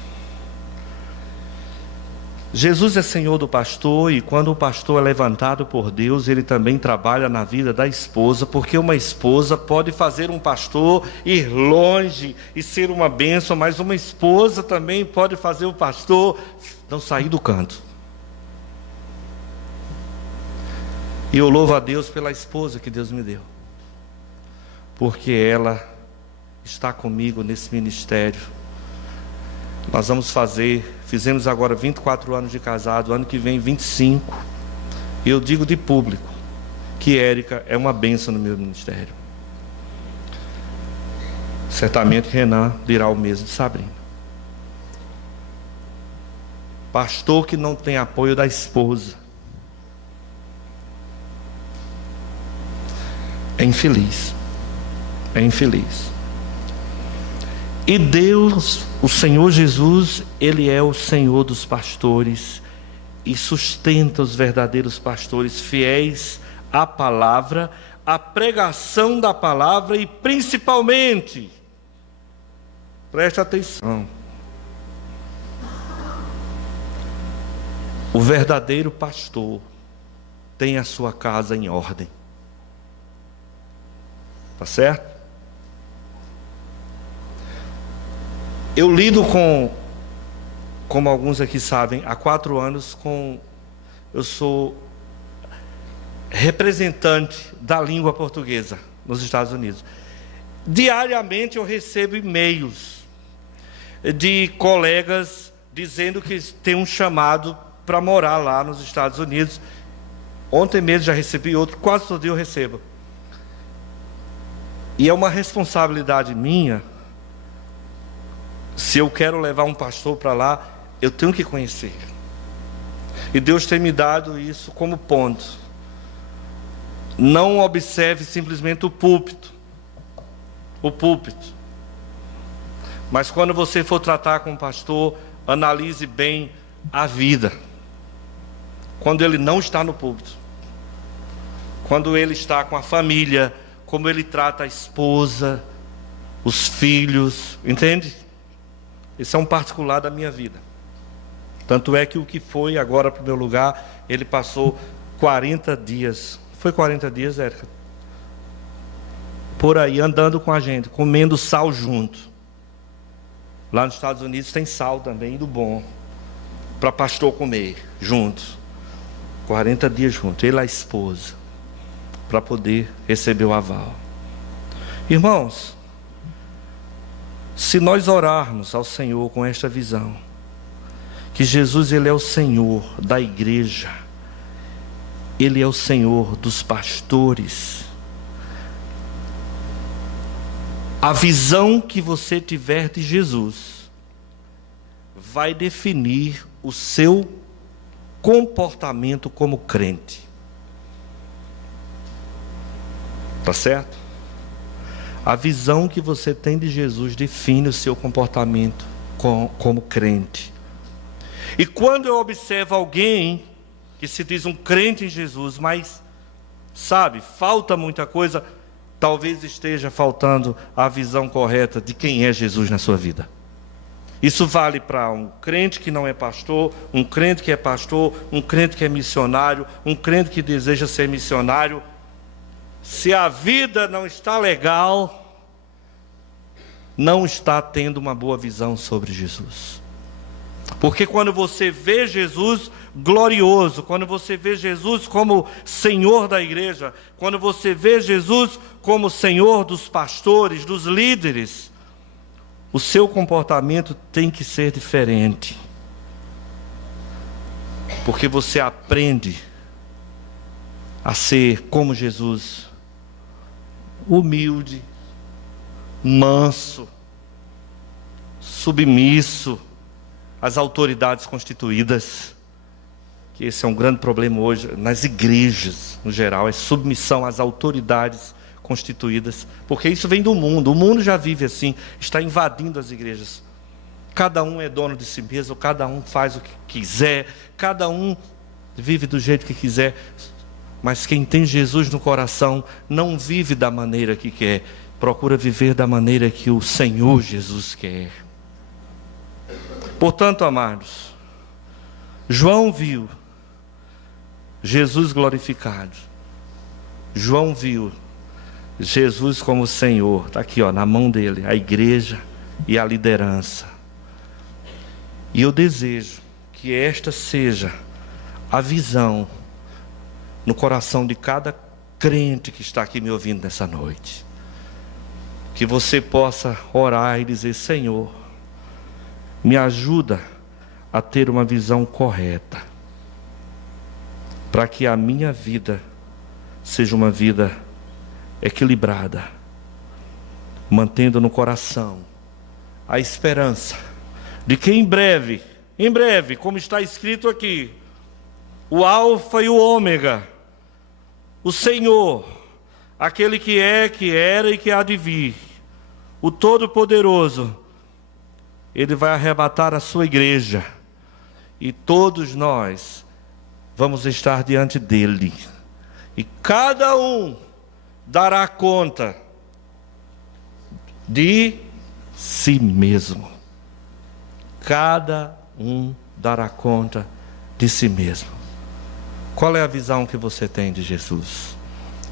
Jesus é Senhor do pastor, e quando o pastor é levantado por Deus, ele também trabalha na vida da esposa, porque uma esposa pode fazer um pastor ir longe e ser uma bênção, mas uma esposa também pode fazer o pastor não sair do canto. E eu louvo a Deus pela esposa que Deus me deu, porque ela está comigo nesse ministério. Nós fizemos agora 24 anos de casado, ano que vem 25. E eu digo de público que Érica é uma bênção no meu ministério. Certamente Renan dirá o mesmo de Sabrina. Pastor que não tem apoio da esposa é infeliz. É infeliz. E Deus, o Senhor Jesus, Ele é o Senhor dos pastores e sustenta os verdadeiros pastores fiéis à palavra, à pregação da palavra e principalmente, preste atenção, o verdadeiro pastor tem a sua casa em ordem. Tá certo? Eu lido como alguns aqui sabem, há 4 anos eu sou representante da língua portuguesa nos Estados Unidos. Diariamente eu recebo e-mails de colegas dizendo que tem um chamado para morar lá nos Estados Unidos. Ontem mesmo já recebi outro, quase todo dia eu recebo. E é uma responsabilidade minha. Se eu quero levar um pastor para lá, eu tenho que conhecer. E Deus tem me dado isso como ponto. Não observe simplesmente o púlpito. O púlpito. Mas quando você for tratar com um pastor, analise bem a vida. Quando ele não está no púlpito. Quando ele está com a família, como ele trata a esposa, os filhos, entende? Isso é um particular da minha vida. Tanto é que o que foi agora para o meu lugar, ele passou 40 dias. Foi 40 dias, Érica? Por aí, andando com a gente, comendo sal junto. Lá nos Estados Unidos tem sal também, do bom, para pastor comer junto. 40 dias junto, ele e a esposa, para poder receber o aval. Irmãos, se nós orarmos ao Senhor com esta visão, que Jesus Ele é o Senhor da igreja, Ele é o Senhor dos pastores, a visão que você tiver de Jesus vai definir o seu comportamento como crente. Tá certo? A visão que você tem de Jesus define o seu comportamento como crente. E quando eu observo alguém que se diz um crente em Jesus, mas, sabe, falta muita coisa, talvez esteja faltando a visão correta de quem é Jesus na sua vida. Isso vale para um crente que não é pastor, um crente que é pastor, um crente que é missionário, um crente que deseja ser missionário. Se a vida não está legal, não está tendo uma boa visão sobre Jesus. Porque quando você vê Jesus glorioso, quando você vê Jesus como Senhor da igreja, quando você vê Jesus como Senhor dos pastores, dos líderes, o seu comportamento tem que ser diferente. Porque você aprende a ser como Jesus, humilde, manso, submisso às autoridades constituídas. Que esse é um grande problema hoje nas igrejas, no geral, é submissão às autoridades constituídas, porque isso vem do mundo. O mundo já vive assim, está invadindo as igrejas. Cada um é dono de si mesmo, cada um faz o que quiser, cada um vive do jeito que quiser. Mas quem tem Jesus no coração não vive da maneira que quer, procura viver da maneira que o Senhor Jesus quer. Portanto, amados, João viu Jesus glorificado. João viu Jesus como Senhor. Está aqui, ó, na mão dele, a igreja e a liderança. E eu desejo que esta seja a visão no coração de cada crente que está aqui me ouvindo nessa noite. Que você possa orar e dizer: Senhor, me ajuda a ter uma visão correta, para que a minha vida seja uma vida equilibrada, mantendo no coração a esperança de que em breve, como está escrito aqui, o Alfa e o Ômega, o Senhor, aquele que é, que era e que há de vir, o Todo-Poderoso, Ele vai arrebatar a sua igreja, e todos nós vamos estar diante dEle, e cada um dará conta de si mesmo. Cada um dará conta de si mesmo. Qual é a visão que você tem de Jesus?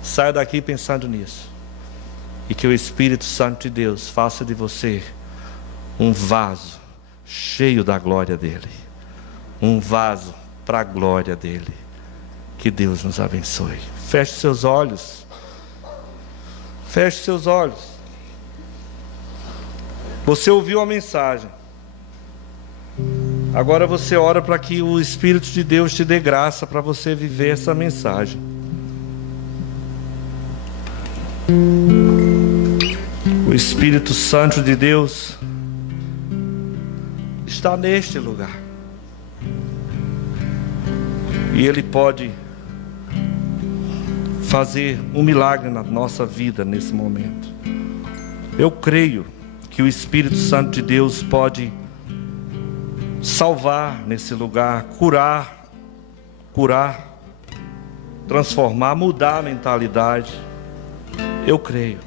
Saia daqui pensando nisso. E que o Espírito Santo de Deus faça de você um vaso cheio da glória dEle. Um vaso para a glória dEle. Que Deus nos abençoe. Feche seus olhos. Feche seus olhos. Você ouviu a mensagem. Agora você ora para que o Espírito de Deus te dê graça para você viver essa mensagem. O Espírito Santo de Deus está neste lugar. E Ele pode fazer um milagre na nossa vida nesse momento. Eu creio que o Espírito Santo de Deus pode salvar nesse lugar, curar, transformar, mudar a mentalidade. Eu creio.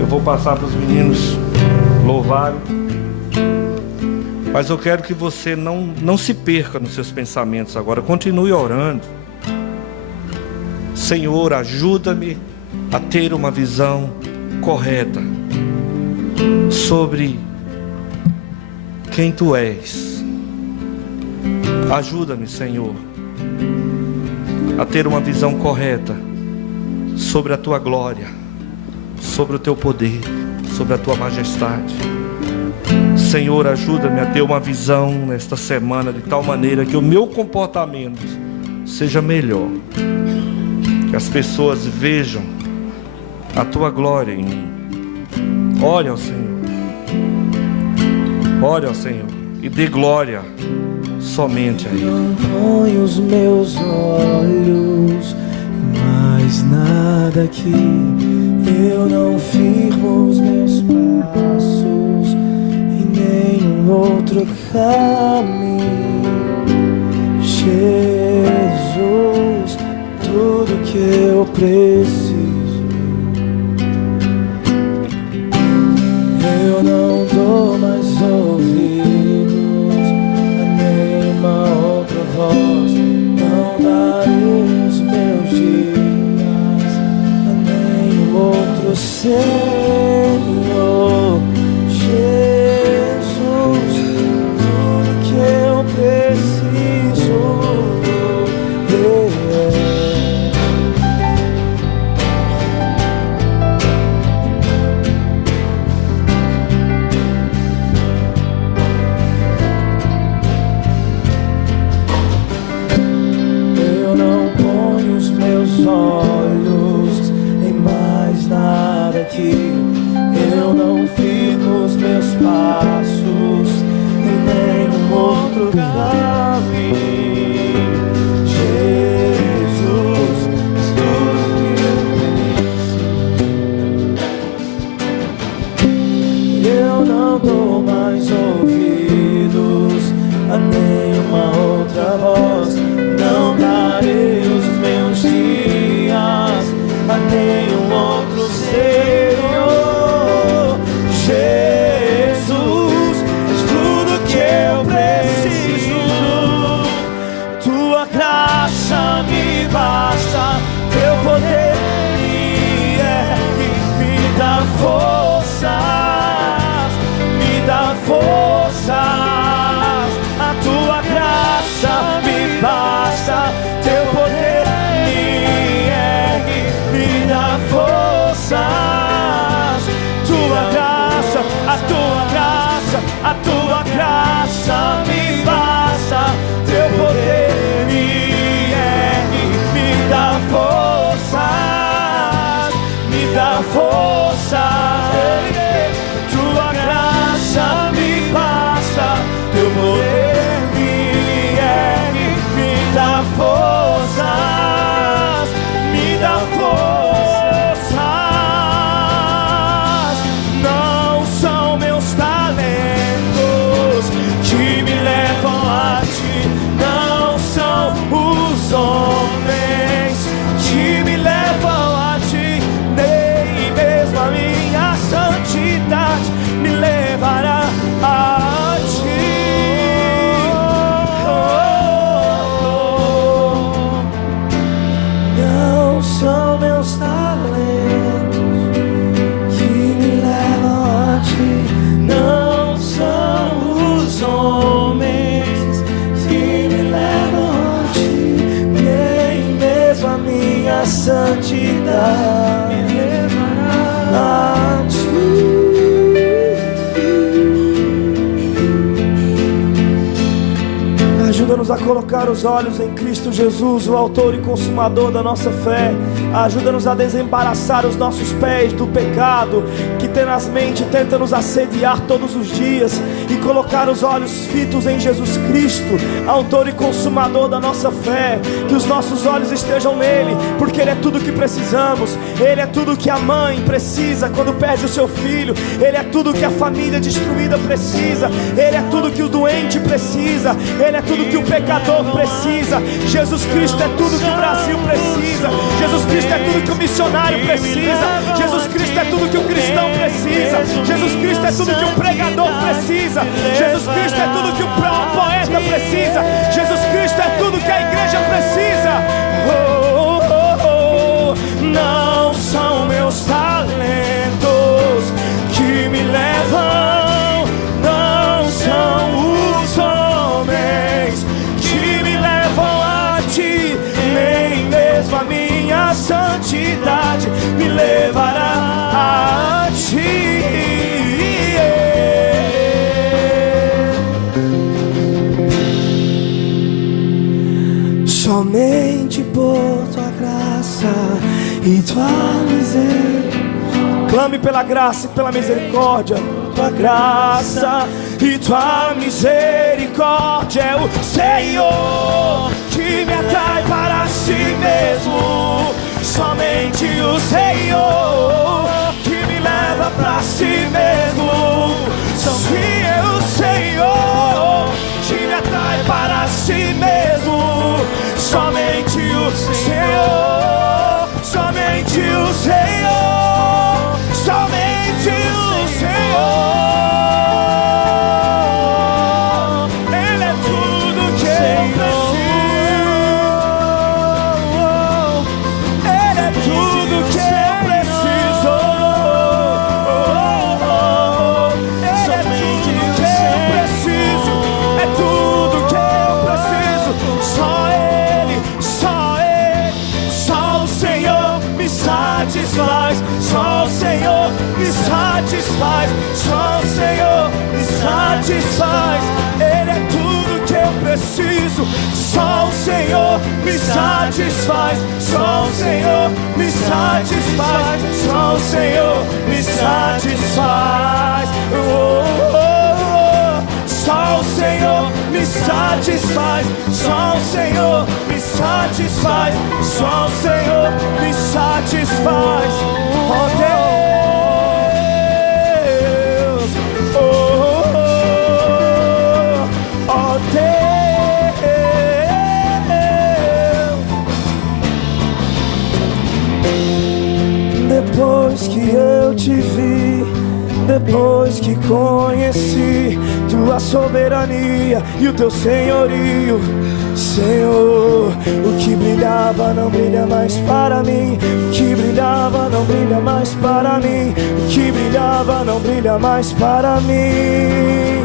Eu vou passar para os meninos louvarem. Mas eu quero que você não se perca nos seus pensamentos agora. Continue orando. Senhor, ajuda-me a ter uma visão correta sobre quem Tu és. Ajuda-me, Senhor, a ter uma visão correta sobre a Tua glória, sobre o Teu poder, sobre a Tua majestade. Senhor, ajuda-me a ter uma visão nesta semana de tal maneira que o meu comportamento seja melhor, que as pessoas vejam a Tua glória em mim. Ore ao Senhor e dê glória somente a Ele. Não ponho os meus olhos em mais nada aqui. Eu não firmo os meus passos em nenhum outro caminho. Jesus, tudo que eu preciso. Eu não dou mais ouvidos a nenhuma outra voz. Não darei os meus dias a nenhum outro Senhor. Jesus, tudo que eu preciso. Olhos em mais nada aqui. Eu não firmo os meus passos em nenhum outro caminho. Jesus, tudo que eu não dou mais ouvidos a nenhuma outra voz. Não darei os meus dias a nenhum outro Senhor. a tua graça me basta, teu poder me ergue, me dá forças, me dá forças. Tua graça me basta, teu poder me ergue, me dá forças, me dá forças. Não são meus talentos que me levam a ti, não são os homens que me levam a ti, nem mesmo a minha santidade me levará a ti. Não são meus talentos que me levam a ti, não são os homens que me levam a ti, nem mesmo a minha santidade me levará a ti. Ajuda-nos a colocar os olhos em Cristo Jesus, o autor e consumador da nossa fé. Ajuda-nos a desembaraçar os nossos pés do pecado que tenazmente tenta nos assediar todos os dias, e colocar os olhos fitos em Jesus Cristo, autor e consumador da nossa fé. Que os nossos olhos estejam nele, porque ele é tudo que precisamos. Ele é tudo que a mãe precisa quando perde o seu filho. Ele é tudo que a família destruída precisa. Ele é tudo que o doente precisa. Ele é tudo que o pecador precisa. Jesus Cristo é tudo que o Brasil precisa. Jesus Cristo é tudo que o missionário precisa. Jesus Cristo é tudo que o cristão precisa. Jesus Cristo é tudo que o pregador precisa. Jesus Cristo é tudo que o poeta precisa. Jesus Cristo é tudo que a igreja precisa. Não são meus talentos que me levam, não são os homens que me levam a ti, nem mesmo a minha santidade me levará a ti. Somente por tua graça e tua misericórdia. Clame pela graça e pela misericórdia. Tua graça e tua misericórdia é o Senhor que me atrai para si mesmo. Somente o Senhor que me leva para si mesmo. Somente o Senhor que me atrai para si mesmo. Somente o Senhor, somente o Senhor, somente o Senhor. Ele é tudo que eu preciso. Ele é tudo que eu preciso. Ele é tudo que eu preciso. É tudo que eu preciso. Só Ele, só Ele, só o Senhor me satisfaz. Só o Senhor me satisfaz. Só o Senhor me satisfaz. Ele é tudo que eu preciso. Só o Senhor me satisfaz. Só o Senhor me satisfaz. Só o Senhor me satisfaz. Só o Senhor me satisfaz. Só o Senhor me satisfaz. Só o Senhor me satisfaz. Oh Deus, oh Deus. Depois que eu te vi, depois que conheci tua soberania e o teu senhorio, Senhor, o que brilhava não brilha mais para mim. O que brilhava não brilha mais para mim. O que brilhava não brilha mais para mim.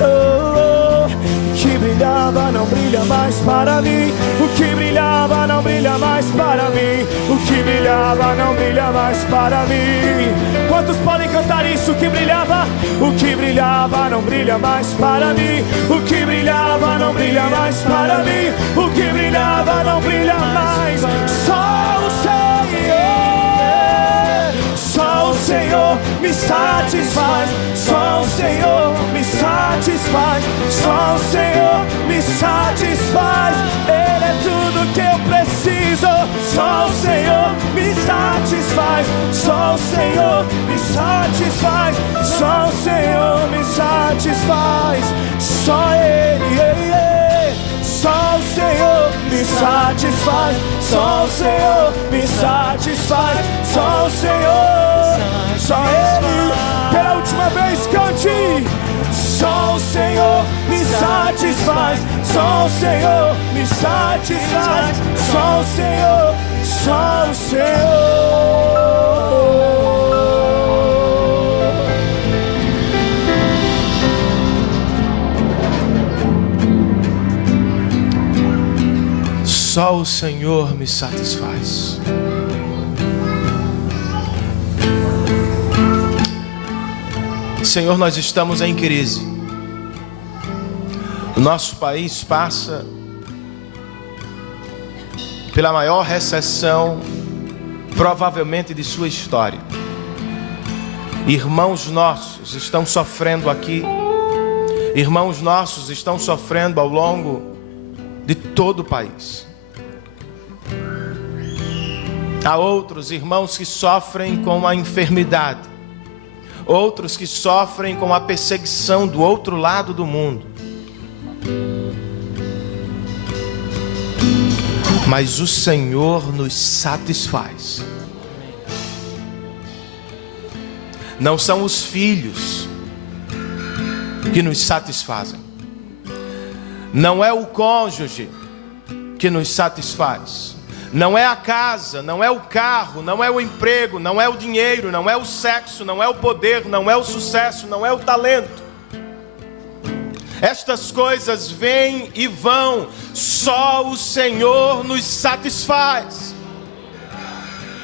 O que brilhava não não brilha mais para mim. O que brilhava não brilha mais para mim. O que brilhava não brilha mais para mim. Quantos podem cantar isso? O que brilhava não brilha mais para mim. O que brilhava não brilha mais para mim. O que brilhava não brilha mais. Só o Senhor me satisfaz. Só o Senhor me satisfaz. Só o Senhor me satisfaz. Ele é tudo que eu preciso. Só o Senhor me satisfaz. Só o Senhor me satisfaz. Só o Senhor me satisfaz. Só Ele, só o Senhor me satisfaz. Só o Senhor me satisfaz. Só o Senhor, só Ele. Pela última vez cante. Só o Senhor me satisfaz. Só o Senhor me satisfaz. Só o Senhor, só o Senhor. Só o Senhor me satisfaz. Senhor, nós estamos em crise. O nosso país passa pela maior recessão, provavelmente, de sua história. Irmãos nossos estão sofrendo aqui. Irmãos nossos estão sofrendo ao longo de todo o país. Há outros irmãos que sofrem com a enfermidade, outros que sofrem com a perseguição do outro lado do mundo. Mas o Senhor nos satisfaz. Não são os filhos que nos satisfazem. Não é o cônjuge que nos satisfaz. Não é a casa, não é o carro, não é o emprego, não é o dinheiro, não é o sexo, não é o poder, não é o sucesso, não é o talento. Estas coisas vêm e vão, só o Senhor nos satisfaz.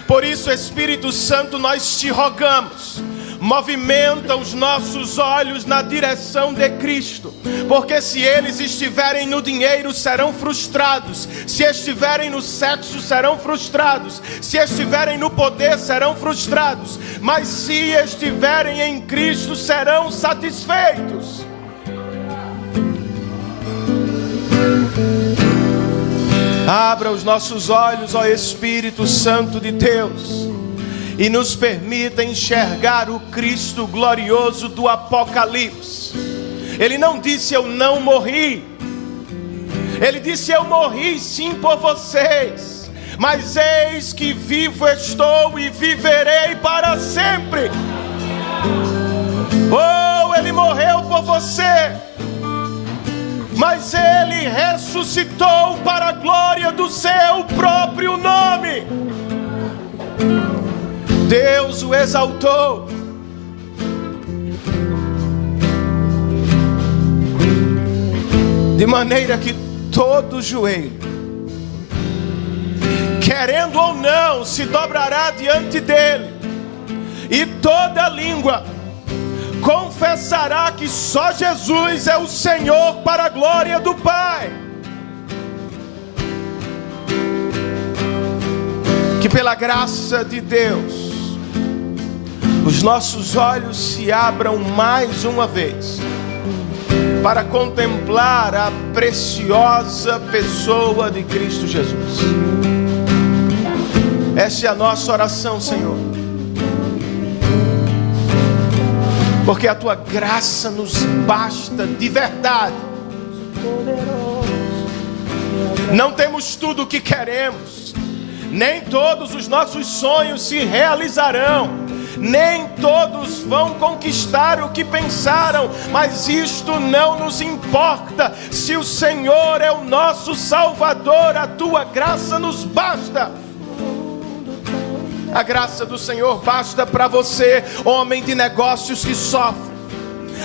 Por isso, Espírito Santo, nós te rogamos, movimenta os nossos olhos na direção de Cristo, porque se eles estiverem no dinheiro, serão frustrados. Se estiverem no sexo, serão frustrados. Se estiverem no poder, serão frustrados. Mas se estiverem em Cristo, serão satisfeitos. Abra os nossos olhos, ó Espírito Santo de Deus, e nos permita enxergar o Cristo glorioso do Apocalipse. Ele não disse eu não morri. Ele disse eu morri sim por vocês, mas eis que vivo estou e viverei para sempre. Oh, Ele morreu por você, mas Ele ressuscitou para a glória do seu próprio nome. Deus o exaltou. De maneira que todo joelho, querendo ou não, se dobrará diante dele, e toda língua confessará que só Jesus é o Senhor para a glória do Pai. Que pela graça de Deus, os nossos olhos se abram mais uma vez para contemplar a preciosa pessoa de Cristo Jesus. Essa é a nossa oração, Senhor. Porque a Tua graça nos basta de verdade. Não temos tudo o que queremos. Nem todos os nossos sonhos se realizarão. Nem todos vão conquistar o que pensaram, mas isto não nos importa. Se o Senhor é o nosso Salvador, a Tua graça nos basta. A graça do Senhor basta para você, homem de negócios que sofre.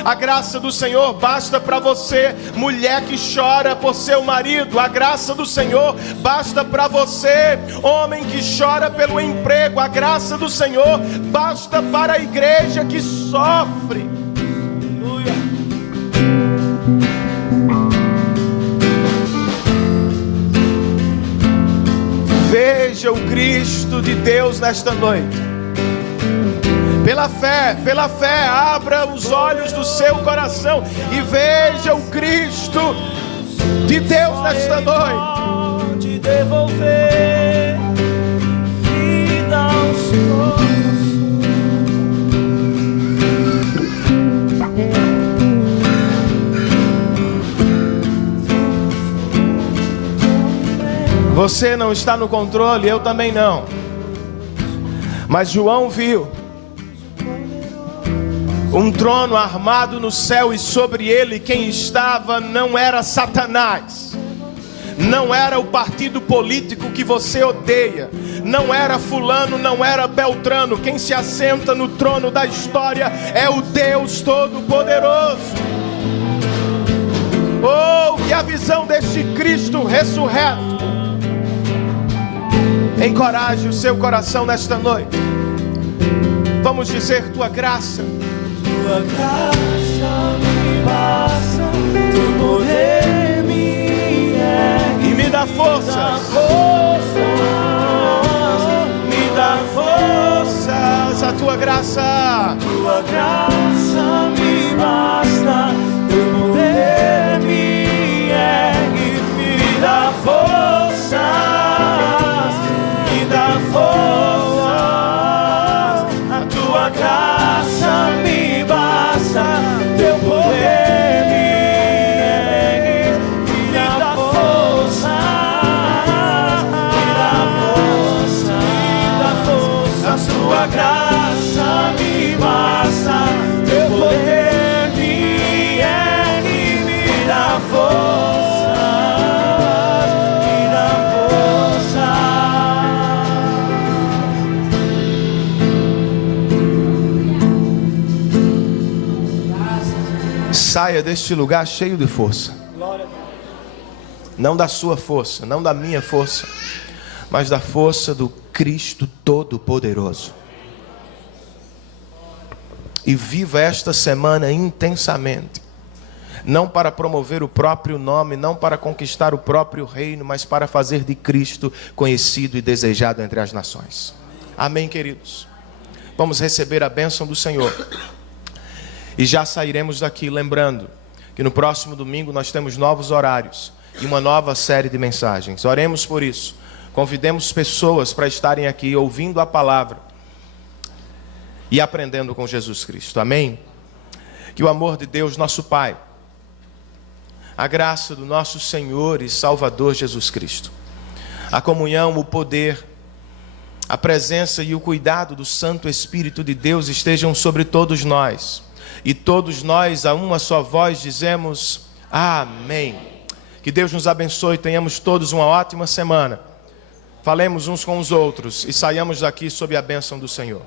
A graça do Senhor basta para você, mulher que chora por seu marido. A graça do Senhor basta para você, homem que chora pelo emprego. A graça do Senhor basta para a igreja que sofre. Aleluia. Veja o Cristo de Deus nesta noite. Pela fé, abra os olhos do seu coração e veja o Cristo de Deus nesta noite. De devolver vida aos corações. Você não está no controle, eu também não. Mas João viu um trono armado no céu, e sobre ele quem estava não era Satanás, não era o partido político que você odeia, não era fulano, não era Beltrano. Quem se assenta no trono da história é o Deus Todo-Poderoso. Oh, que a visão deste Cristo ressurreto encoraje o seu coração nesta noite. Vamos dizer: tua graça, tua graça me basta, teu poder me ergue, e me dá forças, me dá forças. a tua graça Me basta, teu poder me ergue, me dá forças, me dá forças. A tua graça me basta, teu poder me ergue, me dá forças, me dá forças, me dá forças. A tua graça me basta, teu poder me ergue, me dá forças, me dá forças. saia deste lugar cheio de força. Não da sua força, não da minha força, mas da força do Cristo Todo-Poderoso. E viva esta semana intensamente, não para promover o próprio nome, não para conquistar o próprio reino, mas para fazer de Cristo conhecido e desejado entre as nações. Amém, queridos? Vamos receber a bênção do Senhor. E já sairemos daqui lembrando que no próximo domingo nós temos novos horários e uma nova série de mensagens. Oremos por isso. Convidemos pessoas para estarem aqui ouvindo a palavra e aprendendo com Jesus Cristo. Amém? Que o amor de Deus, nosso Pai, a graça do nosso Senhor e Salvador Jesus Cristo, a comunhão, o poder, a presença e o cuidado do Santo Espírito de Deus estejam sobre todos nós. E todos nós, a uma só voz, dizemos amém. Que Deus nos abençoe, tenhamos todos uma ótima semana. Falemos uns com os outros e saiamos daqui sob a bênção do Senhor.